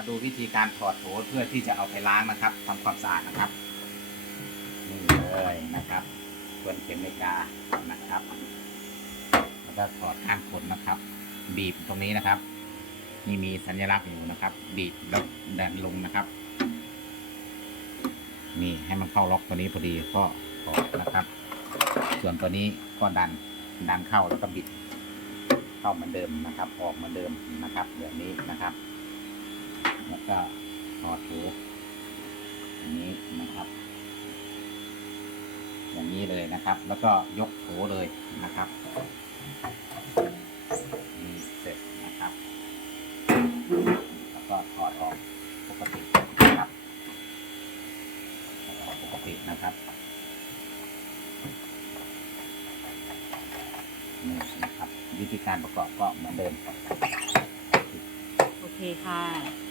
มาดูวิธีการถอดโถเพื่อที่จะเอาไปล้างนะครับทำความสะอาดนะครับนี่เลยนะครับส่วนเข็มนาฬิกานะครับ แล้วก็ถอดข้างขนนะครับ บีบตรงนี้นะครับนี่มีสัญลักษณ์อยู่นะครับ บีบแล้วดันลงนะครับ นี่ให้มันเข้าล็อกตัวนี้พอดีก็ถอดนะครับ ส่วนตัวนี้ก็ดันดันเข้าแล้วก็บิด เข้าเหมือนเดิมนะครับ ออกเหมือนเดิมนะครับแบบนี้นะครับ แล้วก็ถอดหูอย่างนี้นะครับ อย่างนี้เลยนะครับ แล้วก็ยกโถเลยนะครับนี่เสร็จนะครับ แล้วก็ถอดออกปกตินะครับถอดออกปกตินะครับนี่นะครับวิธีการประกอบก็เหมือนเดิม โอเคค่ะ